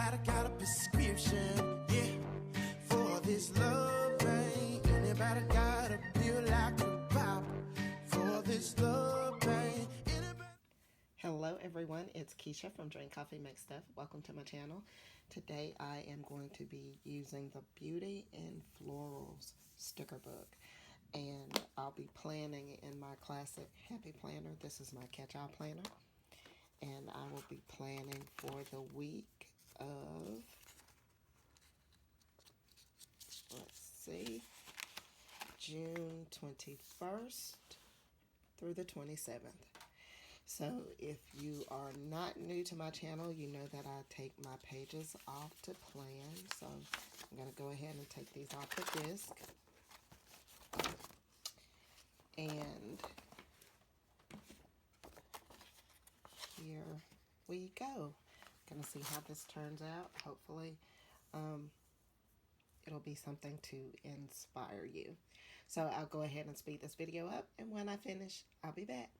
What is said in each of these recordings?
Anybody got a prescription, yeah, for this love pain? Anybody got a pill I could pop for this love pain? Hello everyone, it's Keisha from Drink Coffee Make Stuff. Welcome to my channel. Today I am going to be using the Beauty and Florals sticker book, and I'll be planning in my classic Happy Planner. This is my catch-all planner, and I will be planning for the week of, June 21st through the 27th. So if you are not new to my channel, you know that I take my pages off to plan. So I'm going to go ahead and take these off the disc. And here we go. Going to see how this turns out. Hopefully it'll be something to inspire you. So I'll go ahead and speed this video up, and when I finish, I'll be back.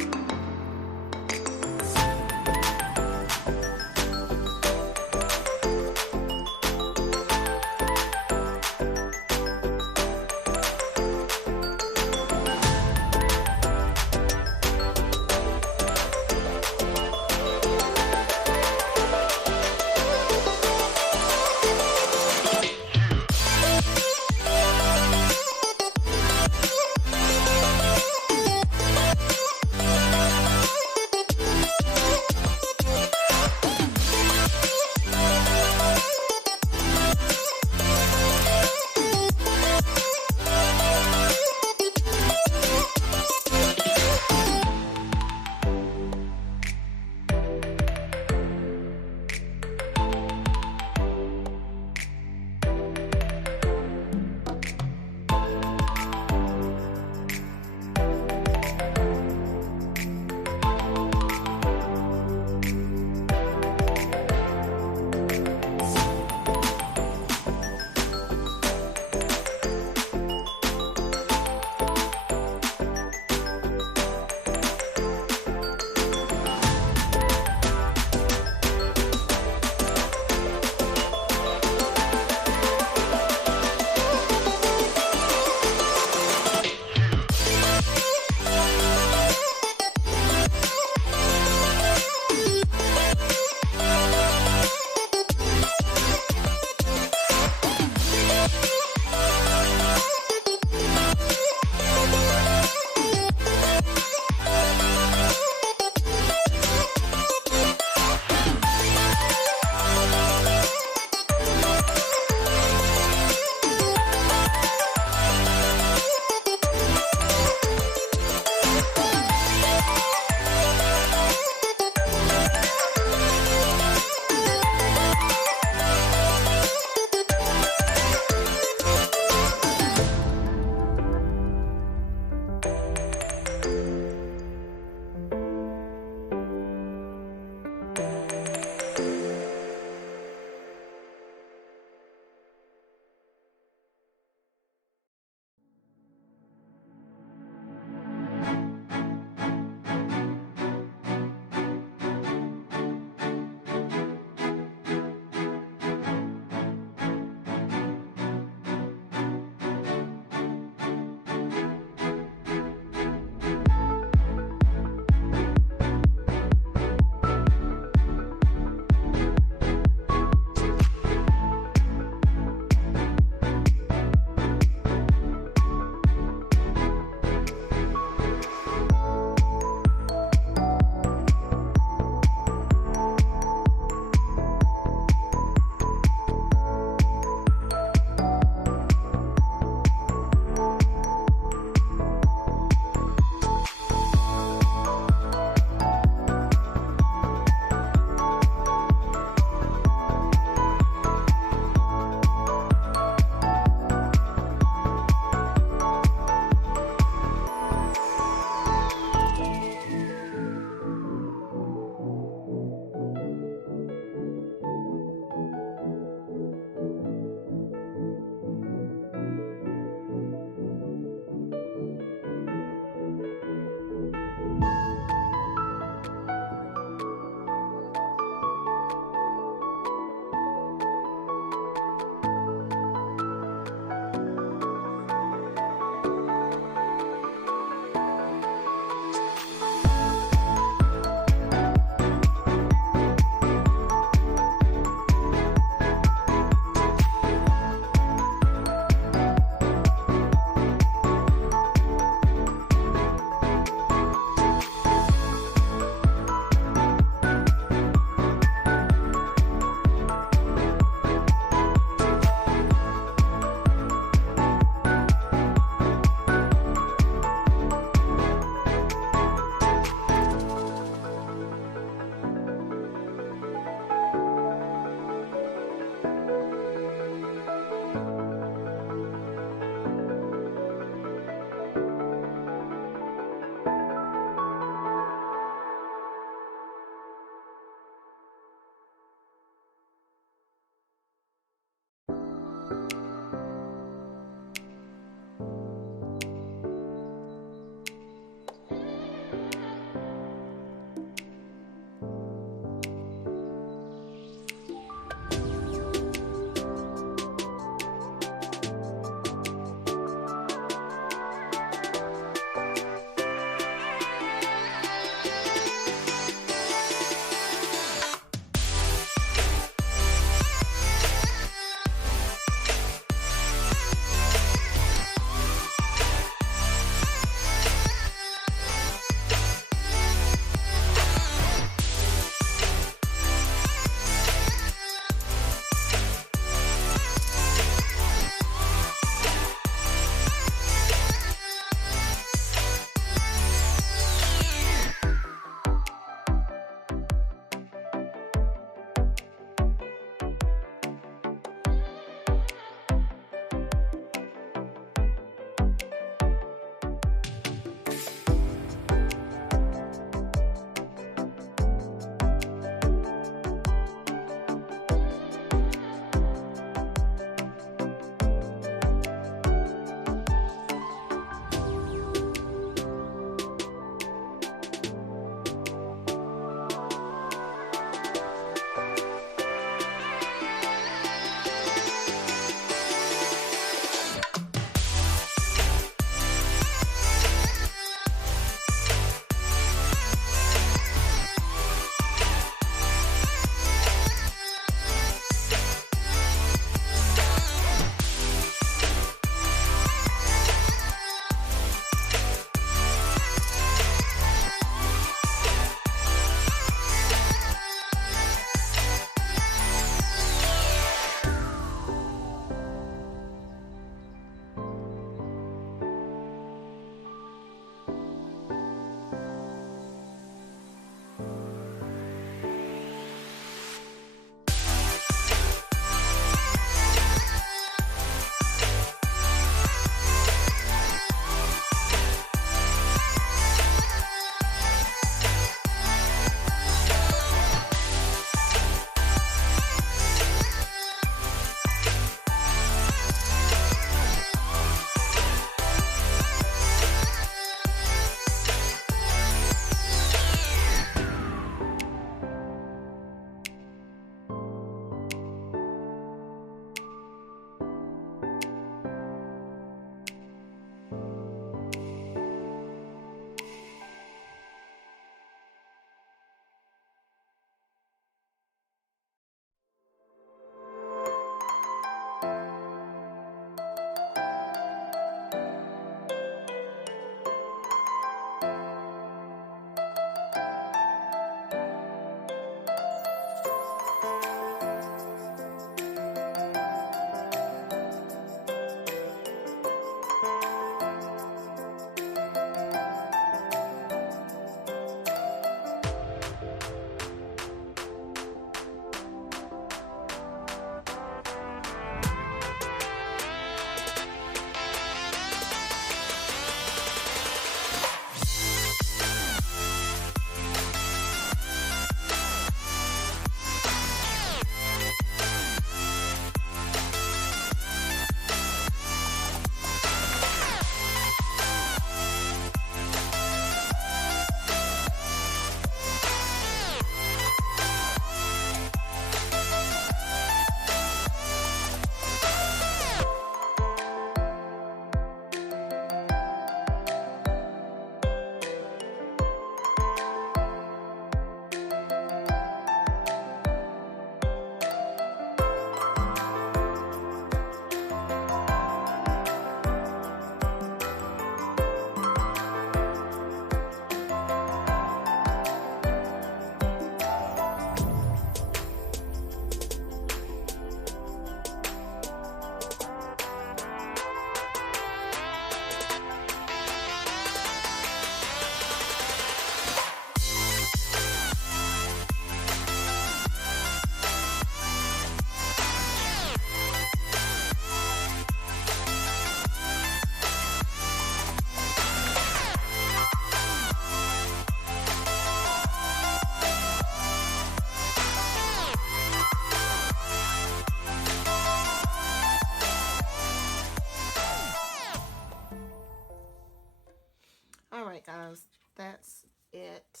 All right, guys, that's it.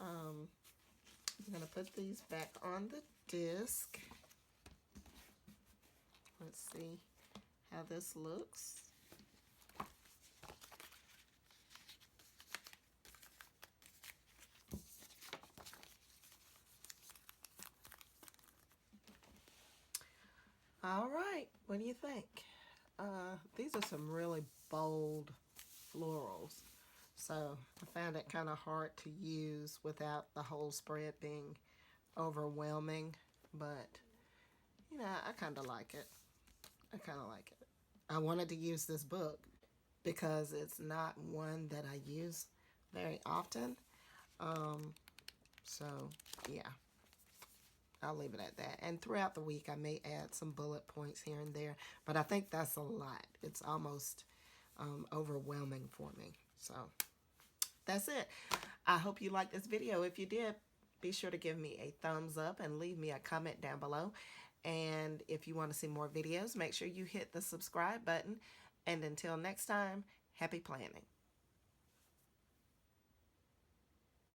I'm going to put these back on the disc. Let's see how this looks. All right, what do you think? These are some really bold florals. So I found it kind of hard to use without the whole spread being overwhelming. But, you know, I kind of like it. I kind of like it. I wanted to use this book because it's not one that I use very often. So, yeah. I'll leave it at that. And throughout the week, I may add some bullet points here and there. But I think that's a lot. It's almost overwhelming for me. So that's it. I hope you liked this video. If you did, be sure to give me a thumbs up and leave me a comment down below. And if you want to see more videos, make sure you hit the subscribe button. And until next time, happy planning.